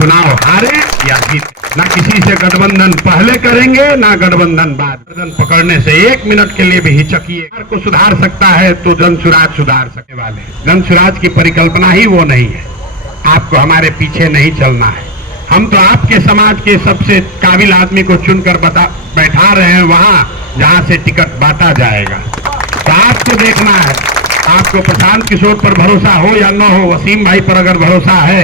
चुनाव हारे या जीत, ना किसी से गठबंधन पहले करेंगे ना गठबंधन बाद। गर्दन पकड़ने से 1 मिनट के लिए भी हिचकिए को सुधार सकता है तो जनसुराज सुधार सकने वाले। जनसुराज की परिकल्पना ही वो नहीं है। आपको हमारे पीछे नहीं चलना है। हम तो आपके समाज के सबसे काबिल आदमी को चुनकर बैठा रहे हैं वहां जहां से टिकट बांटा जाएगा। तो आपको देखना है, आपको प्रशांत किशोर पर भरोसा हो या न हो, वसीम भाई पर अगर भरोसा है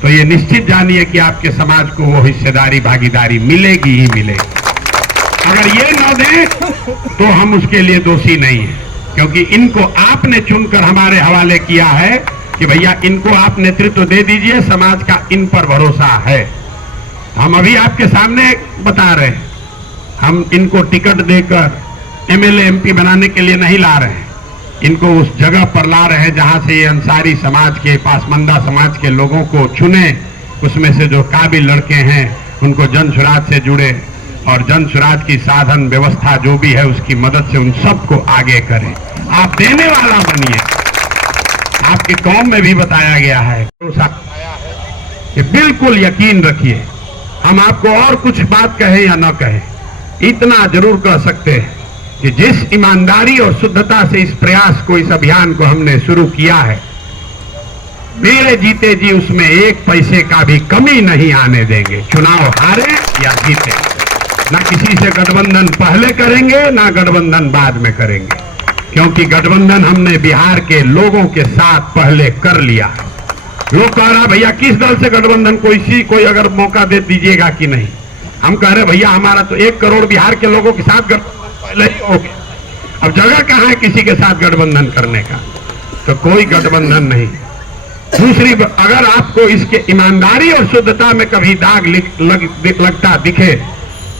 तो ये निश्चित जानिए कि आपके समाज को वो हिस्सेदारी भागीदारी मिलेगी ही मिलेगी। अगर ये न दें तो हम उसके लिए दोषी नहीं है, क्योंकि इनको आपने चुनकर हमारे हवाले किया है कि भैया इनको आप नेतृत्व दे दीजिए, समाज का इन पर भरोसा है। हम अभी आपके सामने बता रहे हैं, हम इनको टिकट देकर एमएलए एमपी बनाने के लिए नहीं ला रहे हैं, इनको उस जगह पर ला रहे हैं जहां से ये अंसारी समाज के, पासमंदा समाज के लोगों को चुने, उसमें से जो काबिल लड़के हैं उनको जनसुराज से जुड़े और जनसुराज की साधन व्यवस्था जो भी है उसकी मदद से उन सबको आगे करें। आप देने वाला बनिए। आपके कौम में भी बताया गया है कि बिल्कुल यकीन रखिए, हम आपको और कुछ बात कहें या न कहें, इतना जरूर कह सकते हैं कि जिस ईमानदारी और शुद्धता से इस प्रयास को, इस अभियान को हमने शुरू किया है, मेरे जीते जी उसमें 1 पैसे का भी कमी नहीं आने देंगे। चुनाव हारे या जीते, ना किसी से गठबंधन पहले करेंगे ना गठबंधन बाद में करेंगे, क्योंकि गठबंधन हमने बिहार के लोगों के साथ पहले कर लिया। लोग कह रहा भैया किस दल से गठबंधन, कोई अगर मौका दे दीजिएगा कि नहीं। हम कह रहे भैया हमारा तो 1 करोड़ बिहार के लोगों के साथ पहले ही हो गया, अब जगह कहां है किसी के साथ गठबंधन करने का, तो कोई गठबंधन नहीं। दूसरी, अगर आपको इसके ईमानदारी और शुद्धता में कभी दाग लगता दिखे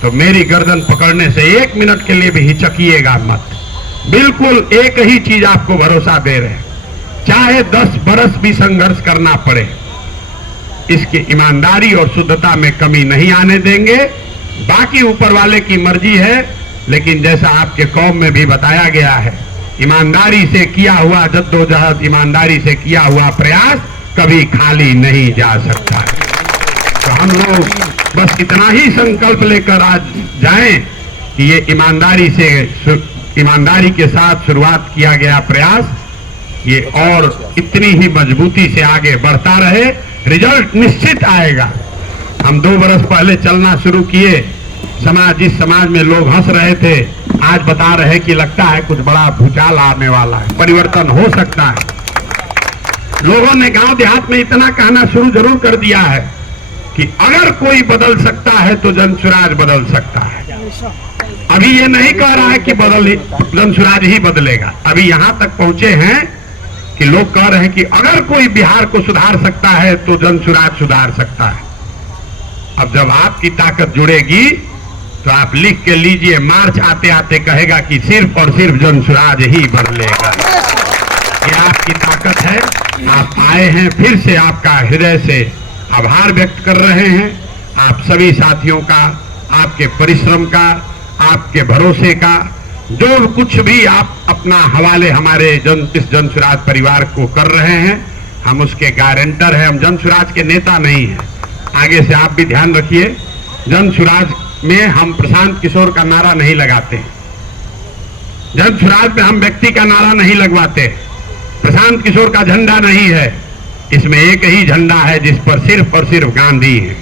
तो मेरी गर्दन पकड़ने से 1 मिनट के लिए भी हिचकिएगा मत। बिल्कुल एक ही चीज आपको भरोसा दे रहे हैं, चाहे 10 बरस भी संघर्ष करना पड़े, इसकी ईमानदारी और शुद्धता में कमी नहीं आने देंगे। बाकी ऊपर वाले की मर्जी है, लेकिन जैसा आपके कौम में भी बताया गया है, ईमानदारी से किया हुआ जद्दोजहद, ईमानदारी से किया हुआ प्रयास कभी खाली नहीं जा सकता है। तो हम लोग बस इतना ही संकल्प लेकर आज जाएं कि ये ईमानदारी के साथ शुरुआत किया गया प्रयास ये और इतनी ही मजबूती से आगे बढ़ता रहे। रिजल्ट निश्चित आएगा। हम 2 बरस पहले चलना शुरू किए, जिस समाज में लोग हंस रहे थे, आज बता रहे कि लगता है कुछ बड़ा भूचाल आने वाला है, परिवर्तन हो सकता है। लोगों ने गांव देहात में इतना कहना शुरू जरूर कर दिया है कि अगर कोई बदल सकता है तो जनसुराज बदल सकता है। अभी ये नहीं कह रहा है कि जनसुराज ही बदलेगा, अभी यहां तक पहुंचे हैं कि लोग कह रहे हैं कि अगर कोई बिहार को सुधार सकता है तो जनसुराज सुधार सकता है। अब जब आपकी ताकत जुड़ेगी तो आप लिख के लीजिए, मार्च आते आते कहेगा कि सिर्फ और सिर्फ जनसुराज ही बदलेगा। ये आपकी ताकत है। आप आए हैं, फिर से आपका हृदय से आभार व्यक्त कर रहे हैं। आप सभी साथियों का, आपके परिश्रम का, आपके भरोसे का, जो कुछ भी आप अपना हवाले हमारे इस जनसुराज परिवार को कर रहे हैं, हम उसके गारंटर हैं। हम जनसुराज के नेता नहीं हैं। आगे से आप भी ध्यान रखिए, जनसुराज में हम प्रशांत किशोर का नारा नहीं लगाते, जनसुराज में हम व्यक्ति का नारा नहीं लगवाते, प्रशांत किशोर का झंडा नहीं है। इसमें एक ही झंडा है जिस पर सिर्फ और सिर्फ गांधी है,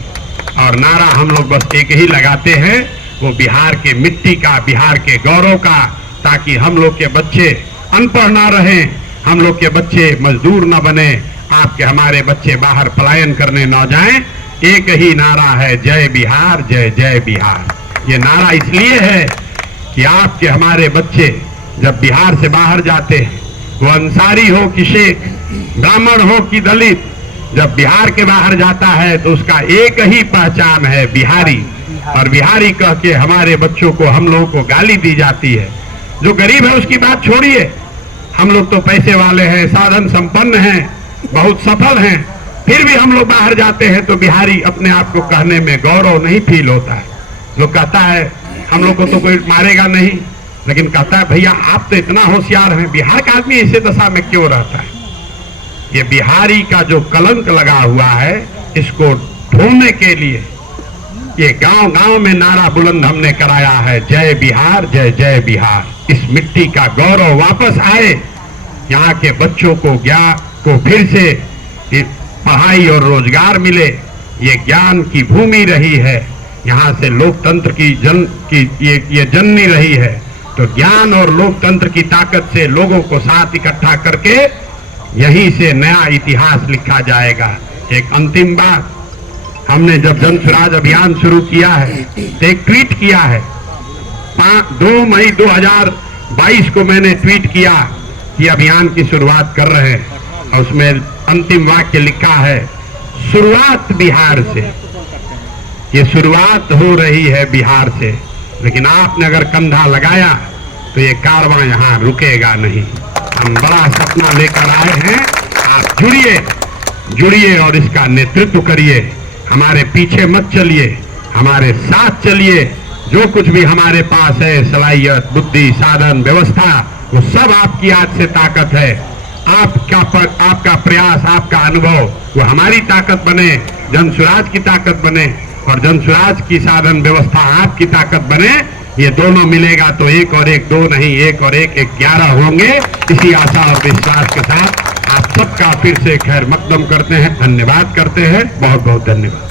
और नारा हम लोग बस एक ही लगाते हैं, वो बिहार के मिट्टी का, बिहार के गौरव का, ताकि हम लोग के बच्चे अनपढ़ ना रहें, हम लोग के बच्चे मजदूर न बने, आपके हमारे बच्चे बाहर पलायन करने न जाएं। एक ही नारा है, जय बिहार, जय जय बिहार। ये नारा इसलिए है कि आपके हमारे बच्चे जब बिहार से बाहर जाते हैं, वो अंसारी हो कि शेख, ब्राह्मण हो कि दलित, जब बिहार के बाहर जाता है तो उसका एक ही पहचान है, बिहारी। और बिहारी कह के हमारे बच्चों को, हम लोगों को गाली दी जाती है। जो गरीब है उसकी बात छोड़िए, हम लोग तो पैसे वाले हैं, साधन संपन्न हैं, बहुत सफल हैं, फिर भी हम लोग बाहर जाते हैं तो बिहारी अपने आप को कहने में गौरव नहीं फील होता है। लोग कहता है हम लोग को तो कोई मारेगा नहीं, लेकिन कहता है भैया आप तो इतना होशियार हैं, बिहार का आदमी ऐसे दशा में क्यों रहता है। ये बिहारी का जो कलंक लगा हुआ है, इसको ढोने के लिए ये गांव गांव में नारा बुलंद हमने कराया है, जय बिहार, जय जय बिहार। इस मिट्टी का गौरव वापस आए, यहाँ के बच्चों को फिर से पढ़ाई और रोजगार मिले। ये ज्ञान की भूमि रही है, यहाँ से लोकतंत्र की ये जननी रही है। तो ज्ञान और लोकतंत्र की ताकत से लोगों को साथ इकट्ठा करके यहीं से नया इतिहास लिखा जाएगा। एक अंतिम बात, हमने जब जन स्वराज अभियान शुरू किया है तो एक ट्वीट किया है, 2 मई 2022 को मैंने ट्वीट किया कि अभियान की शुरुआत कर रहे हैं, और उसमें अंतिम वाक्य लिखा है, शुरुआत बिहार से। ये शुरुआत हो रही है बिहार से, लेकिन आपने अगर कंधा लगाया तो ये कारवां यहाँ रुकेगा नहीं। हम बड़ा सपना लेकर आए हैं, आप जुड़िए और इसका नेतृत्व करिए। हमारे पीछे मत चलिए, हमारे साथ चलिए। जो कुछ भी हमारे पास है, सलाहियत, बुद्धि, साधन, व्यवस्था, वो सब आपकी आज से ताकत है। आपका प्रयास, आपका अनुभव वो हमारी ताकत बने, जन स्वराज की ताकत बने, और जन स्वराज की साधन व्यवस्था आपकी ताकत बने। ये दोनों मिलेगा तो 1 और 1 2 नहीं, 1 और 1 11 होंगे। इसी आशा और विश्वास के साथ आप सबका फिर से खैर मकदम करते हैं, धन्यवाद करते हैं। बहुत बहुत धन्यवाद।